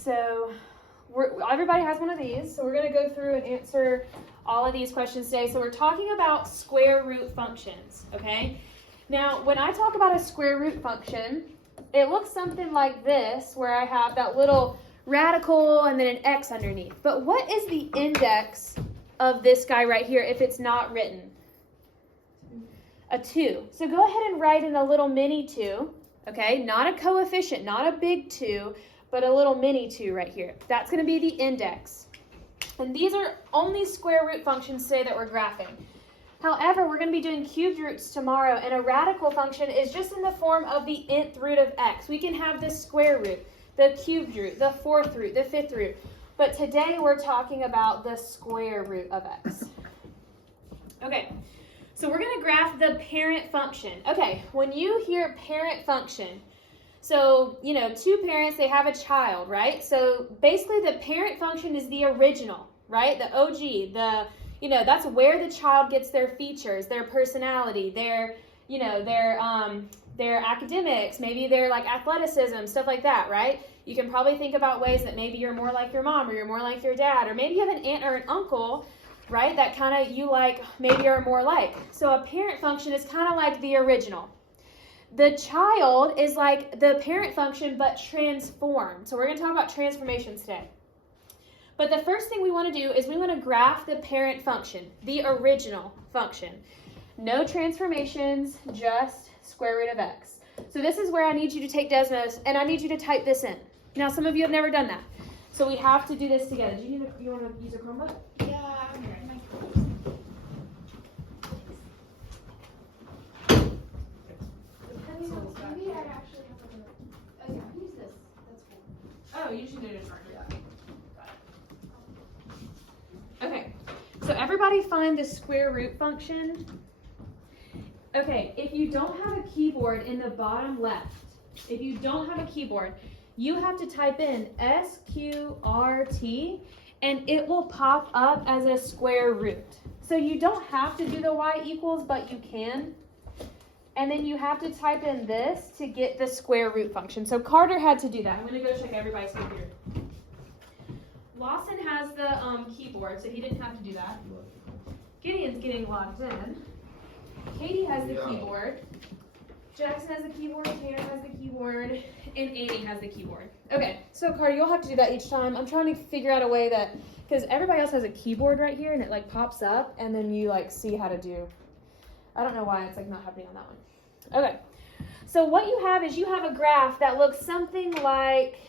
so everybody has one of these. So we're going to go through and answer all of these questions today. So we're talking about square root functions, okay? Now, when I talk about a square root function, it looks something like this, where I have that little radical and then an x underneath. But what is the index of this guy right here if it's not written? A 2. So go ahead and write in a little mini 2, okay? Not a coefficient, not a big 2, but a little mini 2 right here. That's going to be the index. And these are only square root functions today that we're graphing. However, we're going to be doing cubed roots tomorrow, and a radical function is just in the form of the nth root of x. We can have the square root, the cubed root, the fourth root, the fifth root. But today we're talking about the square root of x. Okay, so we're going to graph the parent function. Okay, when you hear parent function, so, you know, two parents, they have a child, right? So basically the parent function is the original, right? The OG, that's where the child gets their features, their personality, their academics, maybe their like athleticism, stuff like that, right? You can probably think about ways that maybe you're more like your mom or you're more like your dad, or maybe you have an aunt or an uncle, right, that kind of you like maybe are more like. So a parent function is kind of like the original. The child is like the parent function but transformed. So we're going to talk about transformations today. But the first thing we want to do is we want to graph the parent function, the original function. No transformations, just square root of x. So this is where I need you to take Desmos, and I need you to type this in. Now, some of you have never done that. So we have to do this together. You want to use a Chromebook? Yeah, I'm ready. Maybe I actually have a... Oh, yeah, use this. That's cool. Oh, you should do it in front. Okay, so everybody find the square root function. Okay, if you don't have a keyboard in the bottom left, if you don't have a keyboard, you have to type in SQRT, and it will pop up as a square root. So you don't have to do the y equals, but you can. And then you have to type in this to get the square root function. So Carter had to do that. I'm going to go check everybody's computer. Lawson has the keyboard, so he didn't have to do that. Gideon's getting logged in. Katie has the keyboard. Jackson has the keyboard. Tanner has the keyboard. And Amy has the keyboard. Okay, so Carter, you'll have to do that each time. I'm trying to figure out a way that, because everybody else has a keyboard right here, and it like pops up, and then you like see how to do. I don't know why it's like not happening on that one. Okay, so what you have is you have a graph that looks something like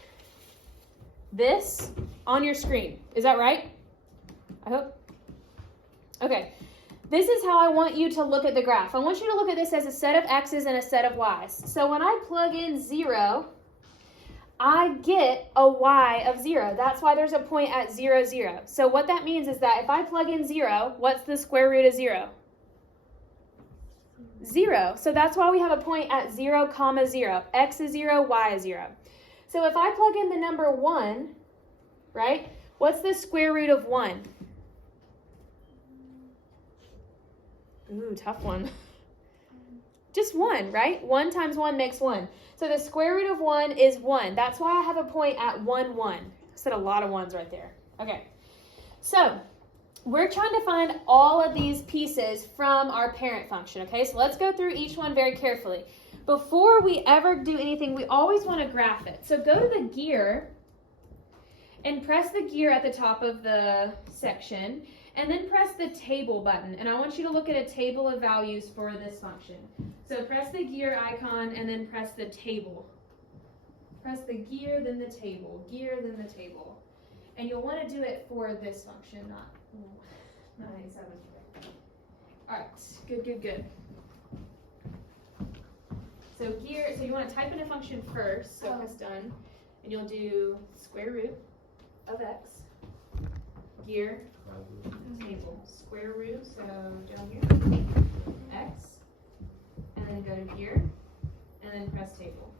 this on your screen. Is that right? I hope. Okay. This is how I want you to look at the graph. I want you to look at this as a set of x's and a set of y's. So when I plug in 0, I get a y of 0. That's why there's a point at 0, 0. So what that means is that if I plug in 0, what's the square root of 0? 0. So that's why we have a point at 0, comma 0. X is 0, y is 0. So if I plug in the number 1, right, what's the square root of 1? Ooh, tough one. Just 1, right? 1 times 1 makes 1. So the square root of 1 is 1. That's why I have a point at 1, 1. I said a lot of ones right there. Okay. So we're trying to find all of these pieces from our parent function, okay? So let's go through each one very carefully. Before we ever do anything, we always want to graph it. So go to the gear and press the gear at the top of the section, and then press the table button. And I want you to look at a table of values for this function. So press the gear icon and then press the table. Press the gear, then the table, gear, then the table. And you'll want to do it for this function, not 987. All right, good, good, good. So gear, so you want to type in a function first, so press done, and you'll do square root of x, gear, table, square root, so down here, x, and then go to gear, and then press table.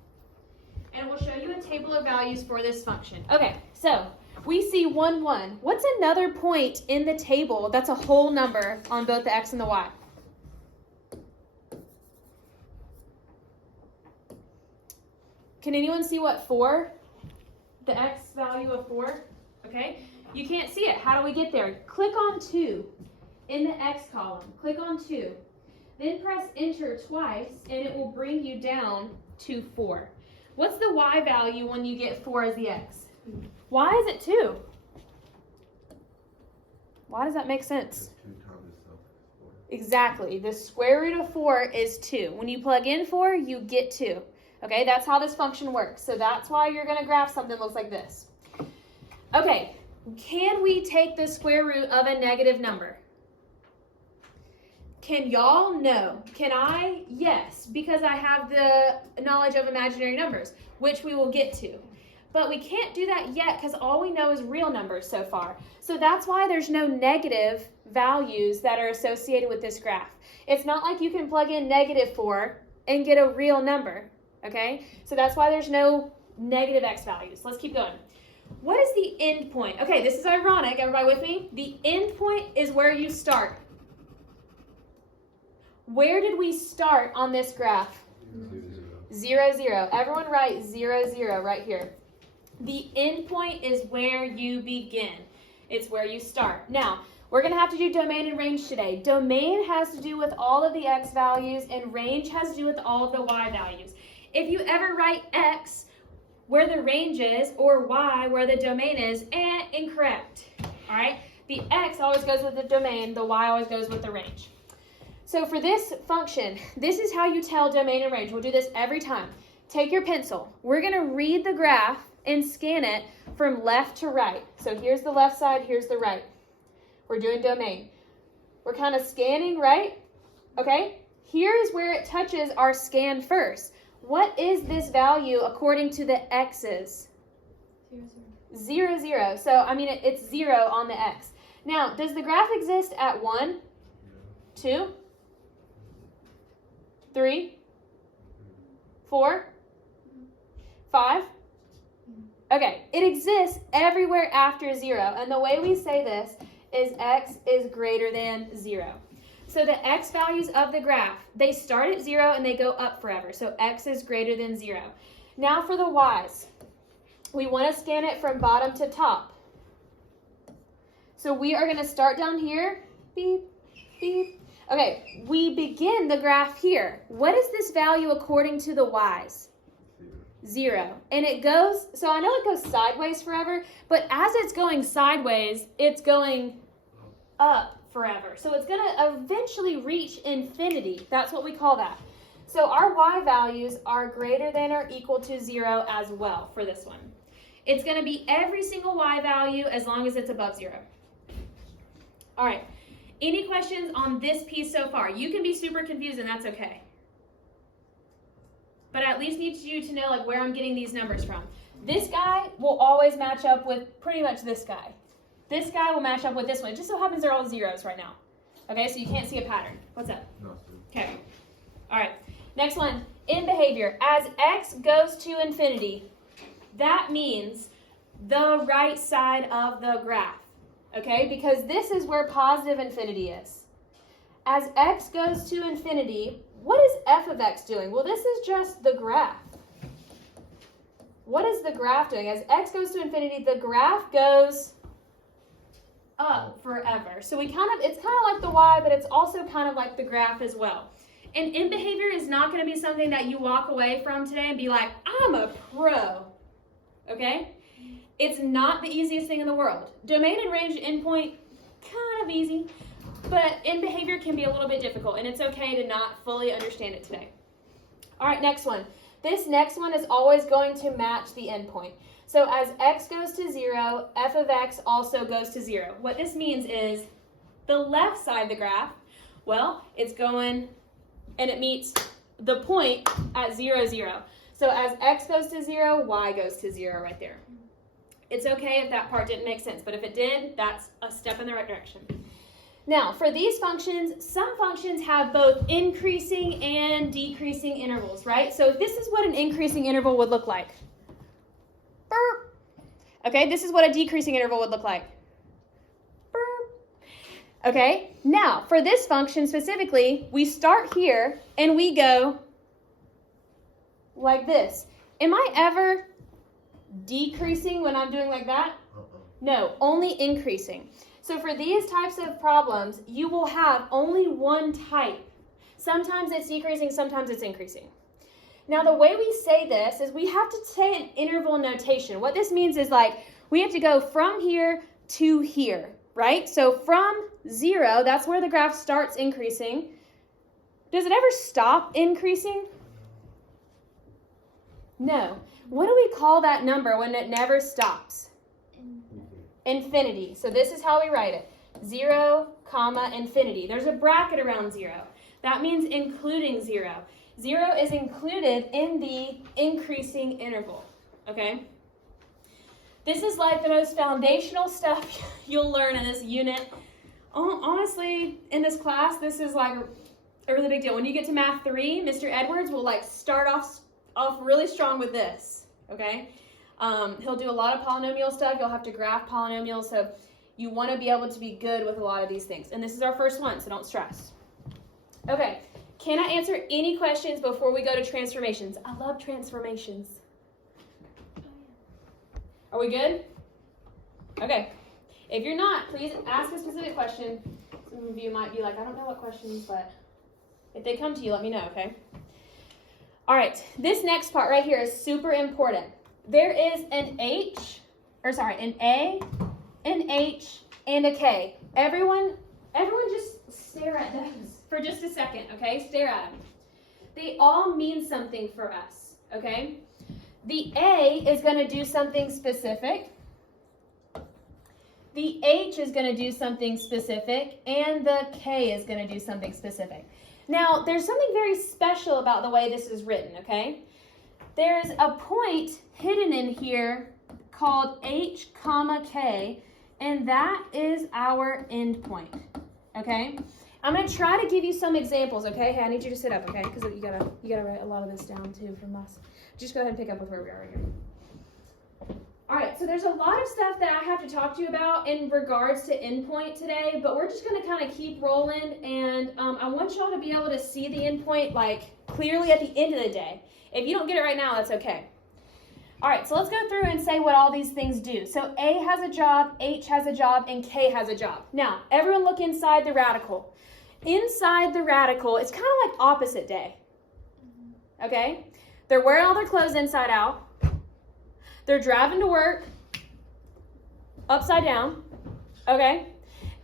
And it will show you a table of values for this function. Okay, so we see 1, 1. What's another point in the table that's a whole number on both the x and the y? Can anyone see what 4? the x value of 4, okay? You can't see it. How do we get there? Click on 2 in the x column. Click on 2. Then press enter twice, and it will bring you down to 4. What's the y value when you get 4 as the x? Why is it 2? Why does that make sense? Exactly. The square root of 4 is 2. When you plug in 4, you get 2. Okay, that's how this function works. So that's why you're going to graph something that looks like this. Okay, can we take the square root of a negative number? Can y'all? No. Can I? Yes, because I have the knowledge of imaginary numbers, which we will get to. But we can't do that yet because all we know is real numbers so far. So that's why there's no negative values that are associated with this graph. It's not like you can plug in -4 and get a real number, okay? So that's why there's no negative x values. Let's keep going. What is the end point? Okay, this is ironic. Everybody with me? The end point is where you start. Where did we start on this graph? 0, 0. Everyone write 0, 0 right here. The end point is where you begin. It's where you start. Now, we're going to have to do domain and range today. Domain has to do with all of the x values, and range has to do with all of the y values. If you ever write x where the range is, or y where the domain is, incorrect. All right? The x always goes with the domain, the y always goes with the range. So for this function, this is how you tell domain and range. We'll do this every time. Take your pencil. We're going to read the graph and scan it from left to right. So here's the left side, here's the right. We're doing domain. We're kind of scanning, right? Okay? Here is where it touches our scan first. What is this value according to the x's? 0, 0. So, I mean, it's 0 on the x. Now, does the graph exist at 1, 2, 3, 4, 5? Okay, it exists everywhere after 0. And the way we say this is x is greater than 0. So the x values of the graph, they start at 0 and they go up forever. So x is greater than 0. Now for the y's. We want to scan it from bottom to top. So we are going to start down here. Beep, beep. Okay, we begin the graph here. What is this value according to the y's? 0. And it goes, so I know it goes sideways forever, but as it's going sideways, it's going up forever. So it's going to eventually reach infinity. That's what we call that. So our y values are greater than or equal to 0 as well for this one. It's going to be every single y value as long as it's above 0. All right. Any questions on this piece so far? You can be super confused, and that's okay. But I at least need you to know like where I'm getting these numbers from. This guy will always match up with pretty much this guy. This guy will match up with this one. It just so happens they're all zeros right now. Okay, so you can't see a pattern. What's up? No. Okay. All right. Next one. In behavior, as x goes to infinity, that means the right side of the graph. Okay, because this is where positive infinity is. As x goes to infinity, what is f of x doing? Well, this is just the graph. What is the graph doing? As x goes to infinity, the graph goes up forever. So it's kind of like the y, but it's also kind of like the graph as well. And in behavior is not going to be something that you walk away from today and be like, I'm a pro. Okay? It's not the easiest thing in the world. Domain and range endpoint, kind of easy. But in behavior can be a little bit difficult, and it's okay to not fully understand it today. All right, next one. This next one is always going to match the endpoint. So as x goes to 0, f of x also goes to 0. What this means is the left side of the graph, well, it's going and it meets the point at 0, 0. So as x goes to 0, y goes to 0 right there. It's okay if that part didn't make sense, but if it did, that's a step in the right direction. Now, for these functions, some functions have both increasing and decreasing intervals, right? So this is what an increasing interval would look like. Burp. Okay, this is what a decreasing interval would look like. Burp. Okay, now, for this function specifically, we start here and we go like this. Am I ever decreasing when I'm doing like that? No, only increasing. So for these types of problems, you will have only one type. Sometimes it's decreasing, sometimes it's increasing. Now the way we say this is we have to say an interval notation. What this means is like we have to go from here to here, right? So from 0, that's where the graph starts increasing. Does it ever stop increasing? No. What do we call that number when it never stops? Infinity. So this is how we write it. 0, infinity. There's a bracket around 0. That means including 0. 0 is included in the increasing interval, okay? This is like the most foundational stuff you'll learn in this unit. Honestly, in this class, this is like a really big deal. When you get to Math 3, Mr. Edwards will like start off really strong with this, okay? He'll do a lot of polynomial stuff. You'll have to graph polynomials, so you want to be able to be good with a lot of these things. And this is our first one, so don't stress. Okay, can I answer any questions before we go to transformations? I love transformations. Are we good? Okay. If you're not, please ask a specific question. Some of you might be like, I don't know what questions, but if they come to you, let me know, okay? All right, this next part right here is super important. There is an A, an H, and a K. Everyone just stare at those for just a second, okay? Stare at them. They all mean something for us, okay? The A is going to do something specific. The H is going to do something specific, and the K is going to do something specific. Now, there's something very special about the way this is written, okay? There's a point hidden in here called H, K, and that is our endpoint, okay? I'm going to try to give you some examples, okay? Hey, I need you to sit up, okay? Because you gotta write a lot of this down, too, from us. Just go ahead and pick up with where we are right here. All right, so there's a lot of stuff that I have to talk to you about in regards to endpoint today, but we're just going to kind of keep rolling, and I want y'all to be able to see the endpoint, like, clearly at the end of the day. If you don't get it right now, that's okay. All right, so let's go through and say what all these things do. So A has a job, H has a job, and K has a job. Now, everyone look inside the radical. Inside the radical, it's kind of like opposite day, okay? They're wearing all their clothes inside out. They're driving to work upside down, okay?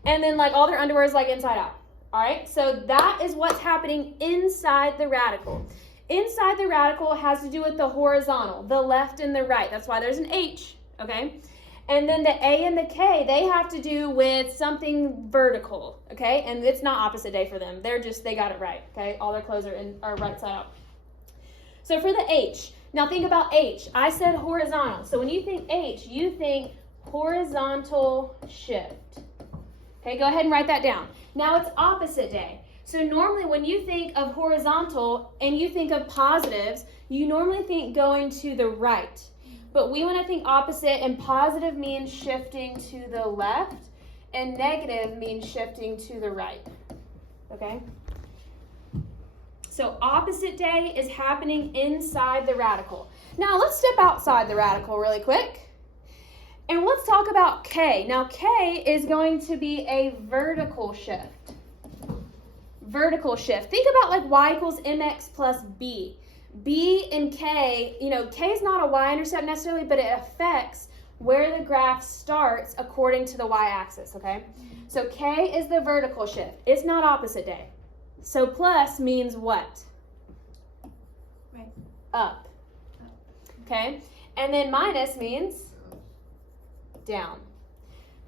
And then like all their underwear is like inside out, all right? So that is what's happening inside the radical. Inside the radical has to do with the horizontal, the left and the right. That's why there's an H, okay? And then the A and the K, they have to do with something vertical, okay? And it's not opposite day for them. They got it right, okay? All their clothes are right side out. So for the H, now think about H. I said horizontal. So when you think H, you think horizontal shift. Okay, go ahead and write that down. Now it's opposite day. So normally when you think of horizontal and you think of positives, you normally think going to the right. But we want to think opposite, and positive means shifting to the left, and negative means shifting to the right. Okay? So opposite day is happening inside the radical. Now let's step outside the radical really quick. And let's talk about K. Now K is going to be a vertical shift. Vertical shift. Think about like y equals mx plus b. B and K, K is not a y-intercept necessarily, but it affects where the graph starts according to the y-axis, okay? So K is the vertical shift. It's not opposite day. So plus means what? Right. Up. Okay? And then minus means down.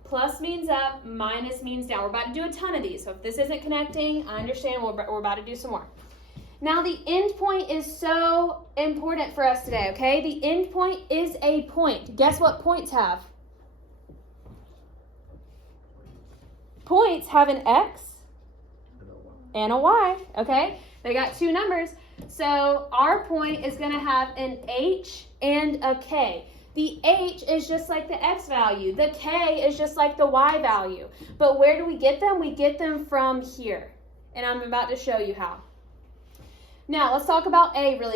Plus means up, minus means down. We're about to do a ton of these, so if this isn't connecting, I understand. We're about to do some more. Now the endpoint is so important for us today, okay? The endpoint is a point. Guess what points have? Points have an X and a Y, okay? They got two numbers. So our point is going to have an H and a K. The H is just like the X value. The K is just like the Y value. But where do we get them? We get them from here. And I'm about to show you how. Now, let's talk about A really